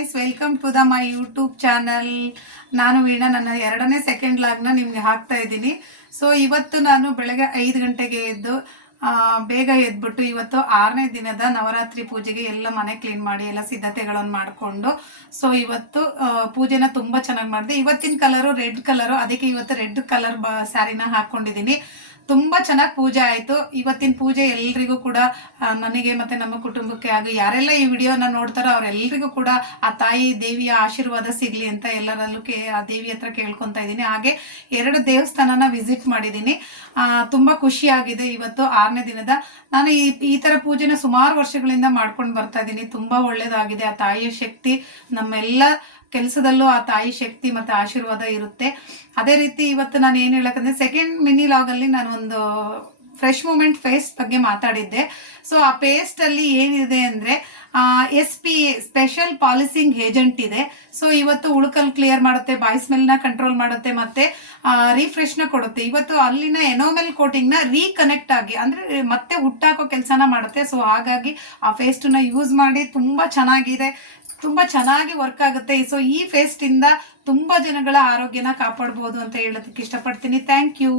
Guys, welcome to the my YouTube channel. ನಾನು ವೀಣಾ. ನನ್ನ 2ನೇ ಸೆಕೆಂಡ್ ಲಾಗ್ನ ನಿಮ್ಗೆ ಹಾಕ್ತಾ ಇದ್ದೀನಿ. ಸೊ ಇವತ್ತು ನಾನು ಬೆಳಗ್ಗೆ 5 ಗಂಟೆಗೆ ಎದ್ದು ಬೇಗ ಎದ್ಬಿಟ್ಟು ಇವತ್ತು 6ನೇ ದಿನದ ನವರಾತ್ರಿ ಪೂಜೆಗೆ ಎಲ್ಲ ಮನೆ ಕ್ಲೀನ್ ಮಾಡಿ ಎಲ್ಲ ಸಿದ್ಧತೆಗಳನ್ನು ಮಾಡಿಕೊಂಡು ಸೊ ಇವತ್ತು ಪೂಜೆನ ತುಂಬ ಚೆನ್ನಾಗಿ ಮಾಡಿದೆ. ಇವತ್ತಿನ ಕಲರು ರೆಡ್ ಕಲರು, ಅದಕ್ಕೆ ಇವತ್ತು ರೆಡ್ ಕಲರ್ ಸ್ಯಾರಿನ ಹಾಕ್ಕೊಂಡಿದ್ದೀನಿ. ತುಂಬ ಚೆನ್ನಾಗಿ ಪೂಜೆ ಆಯಿತು. ಇವತ್ತಿನ ಪೂಜೆ ಎಲ್ರಿಗೂ ಕೂಡ, ನನಗೆ ಮತ್ತು ನಮ್ಮ ಕುಟುಂಬಕ್ಕೆ ಹಾಗೂ ಯಾರೆಲ್ಲ ಈ ವಿಡಿಯೋನ ನೋಡ್ತಾರೋ ಅವರೆಲ್ಲರಿಗೂ ಕೂಡ ಆ ತಾಯಿ ದೇವಿಯ ಆಶೀರ್ವಾದ ಸಿಗಲಿ ಅಂತ ಎಲ್ಲರಲ್ಲೂ ಆ ದೇವಿ ಹತ್ರ ಕೇಳ್ಕೊತಾ ಇದ್ದೀನಿ. ಹಾಗೆ 2 ದೇವಸ್ಥಾನನ ವಿಸಿಟ್ ಮಾಡಿದ್ದೀನಿ. ತುಂಬ ಖುಷಿಯಾಗಿದೆ. ಇವತ್ತು 6ನೇ ದಿನದ ನಾನು ಈ ಥರ ಪೂಜೆನ ಸುಮಾರು ವರ್ಷಗಳಿಂದ ಮಾಡ್ಕೊಂಡು ಬರ್ತಾ ಇದ್ದೀನಿ. ತುಂಬ ಒಳ್ಳೆಯದಾಗಿದೆ. ಆ ತಾಯಿಯ ಶಕ್ತಿ ನಮ್ಮೆಲ್ಲ ಕೆಲಸದಲ್ಲೂ ಆ ತಾಯಿ ಶಕ್ತಿ ಮತ್ತು ಆಶೀರ್ವಾದ ಇರುತ್ತೆ. ಅದೇ ರೀತಿ ಇವತ್ತು ನಾನು ಏನು ಹೇಳಕ್ಕಂದ್ರೆ, ಸೆಕೆಂಡ್ ಮಿನಿ ಲಾಗಲ್ಲಿ ನಾನು ಒಂದು ಫ್ರೆಶ್ ಮೂಮೆಂಟ್ ಪೇಸ್ಟ್ ಬಗ್ಗೆ ಮಾತಾಡಿದ್ದೆ. ಸೊ ಆ ಪೇಸ್ಟಲ್ಲಿ ಏನಿದೆ ಅಂದರೆ SPA ಸ್ಪೆಷಲ್ ಪಾಲಿಸಿಂಗ್ ಏಜೆಂಟ್ ಇದೆ. ಸೊ ಇವತ್ತು ಉಳುಕಲ್ ಕ್ಲಿಯರ್ ಮಾಡುತ್ತೆ, ಬಾಯ್ ಸ್ಮೆಲ್ನ ಕಂಟ್ರೋಲ್ ಮಾಡುತ್ತೆ, ಮತ್ತು ರಿಫ್ರೆಶ್ನ ಕೊಡುತ್ತೆ. ಇವತ್ತು ಅಲ್ಲಿನ ಎನೋಮೆಲ್ ಕೋಟಿಂಗ್ನ ರೀಕನೆಕ್ಟ್ ಆಗಿ ಅಂದರೆ ಮತ್ತೆ ಹುಟ್ಟಾಕೋ ಕೆಲಸನ ಮಾಡುತ್ತೆ. ಸೊ ಹಾಗಾಗಿ ಆ ಪೇಸ್ಟನ್ನ ಯೂಸ್ ಮಾಡಿ ತುಂಬ ಚೆನ್ನಾಗಿದೆ, ತುಂಬ ಚೆನ್ನಾಗಿ ವರ್ಕ್ ಆಗುತ್ತೆ. ಸೊ ಈ ಪೇಸ್ಟಿಂದ ತುಂಬ ಜನಗಳ ಆರೋಗ್ಯನ ಕಾಪಾಡ್ಬೋದು ಅಂತ ಹೇಳೋದಕ್ಕೆ ಇಷ್ಟಪಡ್ತೀನಿ. Thank you.